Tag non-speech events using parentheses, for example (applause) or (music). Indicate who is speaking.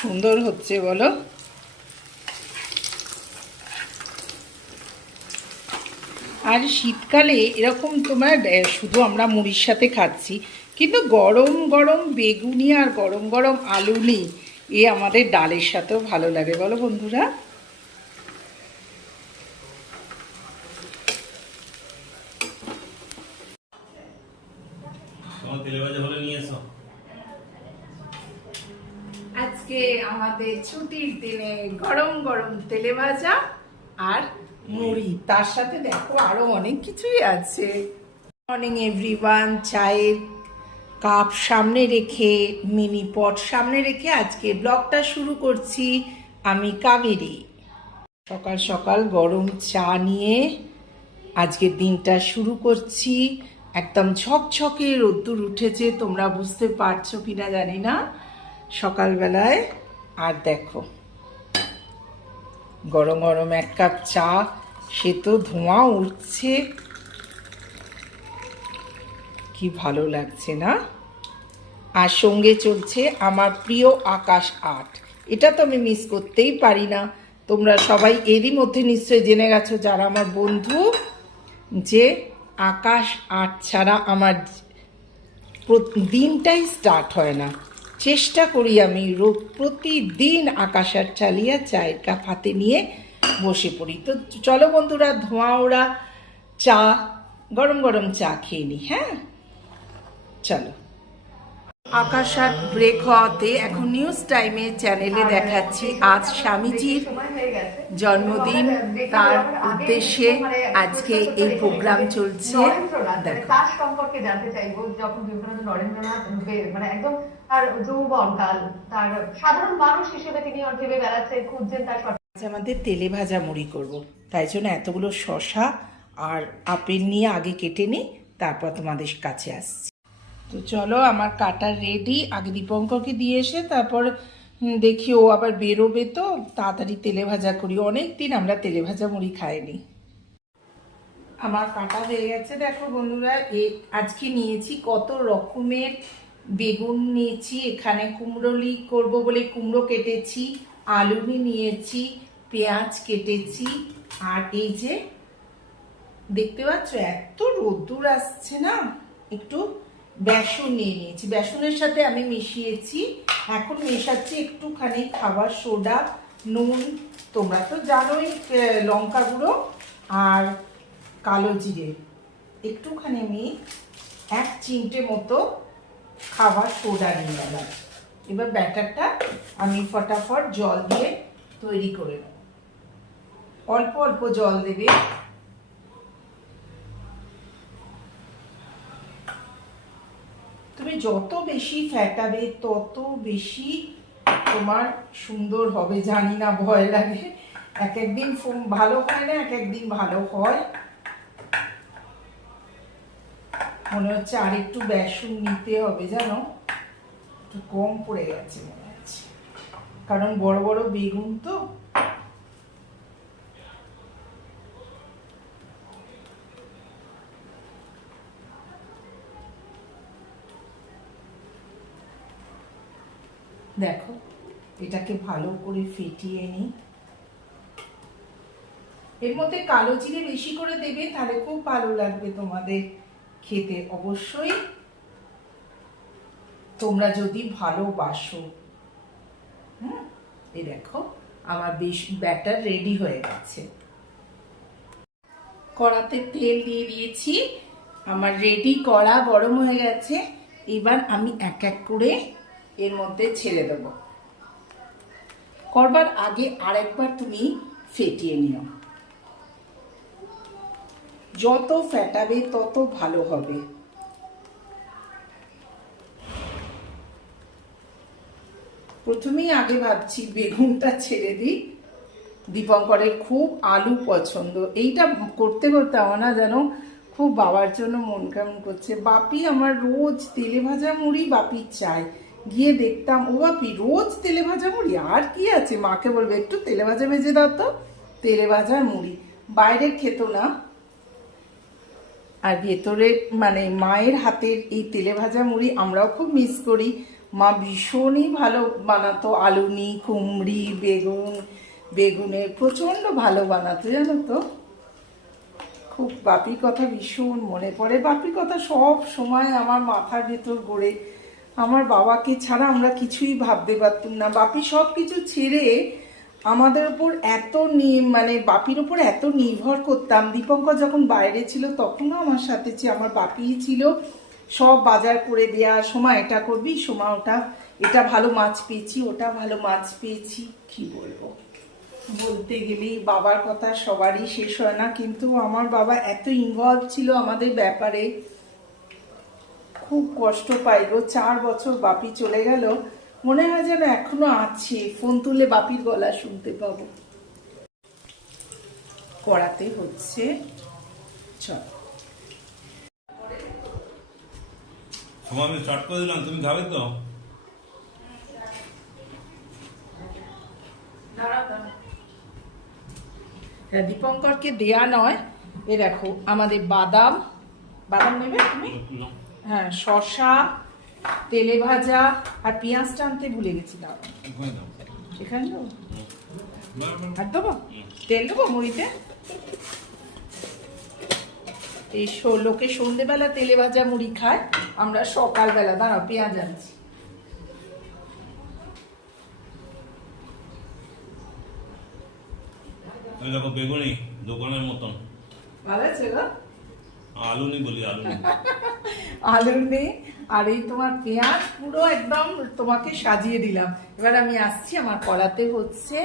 Speaker 1: সুন্দর হচ্ছে, বলো। আর শীতকালে এরকম তোমার শুধু আমরা মুড়ির সাথে খাচ্ছি, কিন্তু গরম গরম বেগুনি আর গরম গরম আলু নেই, এ আমাদের ডালের সাথেও ভালো লাগে, বলো বন্ধুরা।
Speaker 2: তেলে হলে নিয়ে এসো
Speaker 1: আজকে আমাদের ছুটির দিনে গরম গরম তেলে ভাজা আর মুড়ি। তার সাথে দেখো আরও অনেক কিছুই আছে। মর্নিং এভরিওয়ান চায়ের কাপ সামনে রেখে, মিনি পট সামনে রেখে আজকে ব্লগটা শুরু করছি আমি কাবেরি। সকাল সকাল গরম চা নিয়ে আজকের দিনটা শুরু করছি। একদম ঝকঝকে রোদ্দুর উঠেছে, তোমরা বুঝতে পারছ কিনা জানি না। সকালবেলায়, আর দেখো। গরম গরম এক কাপ চা, সে তো ধোঁয়া উঠছে কি ভালো লাগছে না? আর সঙ্গে চলছে আমার প্রিয় আকাশ আর্ট এটা তো আমি মিস করতেই পারি না। তোমরা সবাই এরই মধ্যে নিশ্চয়ই জেনে গেছো, যারা আমার বন্ধু, যে আকাশ আর্ট ছাড়া আমার দিনটাই স্টার্ট হয় না। চেষ্টা করি আমি রো- প্রতিদিন আকাশ চালিয়া চায়ের কাপ হাতে নিয়ে বসে পড়ি। তো চলো বন্ধুরা, ধোঁয়া ওরা চা, গরম গরম চা খেয়ে নি হ্যাঁ? চলো। আকাশ আর্ট ব্রেক হওয়াতে এখন নিউজ টাইমে চ্যানেলে দেখাচ্ছি আজ স্বামীজির জন্মদিন তার উদ্দেশ্যে আজকে এই প্রোগ্রাম চলছে।
Speaker 3: তার সম্পর্কে জানতে চাইব যখন বিবেকানন্দ নরেন্দ্রনাথ মানে একদম তার যৌবন কাল তার সাধারণ মানুষ হিসেবে তিনি ভেবে বেড়াচ্ছেন খুঁজছেন তার
Speaker 1: আজ আমাদের তেলে ভাজা মুড়ি করব। তাই জন্য এতগুলো শশা আর আপেল নিয়ে আগে কেটে নিই তারপর তোমাদের কাছে আসছি। তো চলো, আমার কাটা রেডি আগে দীপঙ্করকে দিয়ে এসে তারপর দেখি ও আবার বেরোবে তো। তাড়াতাড়ি তেলে ভাজা করি। অনেক দিন আমরা তেলে ভাজা মুড়ি খাইনি। আমার কাটা হয়ে গেছে। দেখো বন্ধুরা, এ আজকে নিয়েছি কত রকমের বেগুন নিয়েছি। এখানে কুমড়োলি করব বলে কুমড়ো কেটেছি আলু নিয়েছি, পেঁয়াজ কেটেছি। আর এই যে, দেখতে পাচ্ছ, এত রোদ্দুর আসছে না? একটু বেসন নিয়ে নিয়েছি। বেসনের সাথে আমি মিশিয়েছি। এখন মেশাচ্ছি একটুখানি খাবার, সোডা, নুন, তোমরা তো জানোই লঙ্কা গুঁড়ো আর কালো জিরে। একটুখানি আমি এক চিমটে মতো খাবার সোডা নিয়ে এলাম এবার ব্যাটারটা আমি ফটাফট জল দিয়ে তৈরি করে নেব। অল্প অল্প জল দেবে তুমি যত বেশি ফ্যাটাবে তত বেশি তোমার সুন্দর হবে, জানি না, ভয় লাগে। এক একদিন ফোম- ভালো হয় না, এক একদিন ভালো হয়। মনে হচ্ছে আর একটু বেসন নিতে হবে, জানো? একটু কম পড়ে গেছে মনে হচ্ছে। কারণ বড় বড় বেগুন তো। দেখো, এটাকে ভালো করে ফেটিয়ে নিই। এর মধ্যে কালো জিরে বেশি করে দেবে, তাহলে খুব ভালো লাগবে তোমাদের খেতে অবশ্যই। তোমরা যদি ভালোবাসো, হুম, এই দেখো, আমার বেশ ব্যাটার রেডি হয়ে গেছে। কড়াতে তেল দিয়ে দিয়েছি, আমার রেডি কড়া গরম হয়ে গেছে। এবার আমি এক এক করে এর মধ্যে ছেড়ে দেব। করবার আগে আরেকবার তুমি ফেটিয়ে নিও। যত ফেটাবে তত ভালো হবে। প্রথমেই আগে ভাবছি বেগুনটা ছেড়ে দিই। দীপঙ্করের খুব আলু পছন্দ। এইটা করতে করতে আমার না যেন খুব বাবার জন্য মন কেমন করছে। বাপি আমার রোজ তেলে ভাজা মুড়ি বাপি চাই গিয়ে দেখতাম, ও বাপি, রোজ তেলে ভাজা মুড়ি? আর কি আছে? মাকে বলবে, একটু তেলে ভাজা ভেজে দাও তো। তেলে ভাজা মুড়ি। বাইরে খেত না। আর ভেতরে মানে মায়ের হাতের এই তেলে ভাজা মুড়ি আমরাও খুব মিস করি। মা ভীষণই ভালো বানাতো। আলুনি, কুমড়ি, বেগুন, বেগুনের প্রচণ্ড ভালো বানাতো, জানো তো? খুব বাপির কথা ভীষণ মনে পড়ে। বাপির কথা সব সময় আমার মাথার ভেতর গড়ে আমার বাবাকে ছাড়া আমরা কিছুই ভাবতে পারতাম না। বাপি সব কিছু ছেড়ে আমাদের উপর এত মানে বাপির উপর এত নির্ভর করতাম। দীপঙ্কর যখন বাইরে ছিল তখনও আমার সাথে ছিল আমার বাপিই ছিল। সব বাজার করে দেয়া সময় এটা করবি সময় ওটা, এটা ভালো মাছ পেয়েছি, ওটা ভালো মাছ পেয়েছি, কি বলব? বলতে গেলেই বাবার কথা সবারই শেষ হয় না, কিন্তু আমার বাবা এত ইনভলভ ছিল আমাদের ব্যাপারে। খুব কষ্ট পাই গো চার বছর বাপি চলে গেল। মনে হয় যেন এখনও আছে। ফোন তুলে বাপির গলা শুনতে পাবো। করাতে হচ্ছে। চল।
Speaker 2: সময় আমি স্টার্ট করে দিলাম। তুমি খাবে তো?
Speaker 1: হ্যাঁ, দীপঙ্করকে দেয়া নয়। এ দেখো আমাদের বাদাম। বাদাম নেবে তুমি? হ্যাঁ শশা তেলে ভাজা আর পেঁয়াজটা আনতে ভুলে গেছি দাও। এখানে দেবো? আর দেবো? তেল দেবো মুড়িতে? এই লোকে সন্ধেবেলা তেলে ভাজা মুড়ি খায় আমরা সকালবেলা দাঁড়াও পেঁয়াজ আনছি।
Speaker 2: দেখো বেগুনি দোকানের মতন।
Speaker 1: ভালো আছে গো?
Speaker 2: আলু নি বলি আলু (laughs)
Speaker 1: আলু নেই আর এই তোমার পেঁয়াজ পুরো একদম তোমাকে সাজিয়ে দিলাম। এবার আমি আসছি আমার কড়াতে হচ্ছে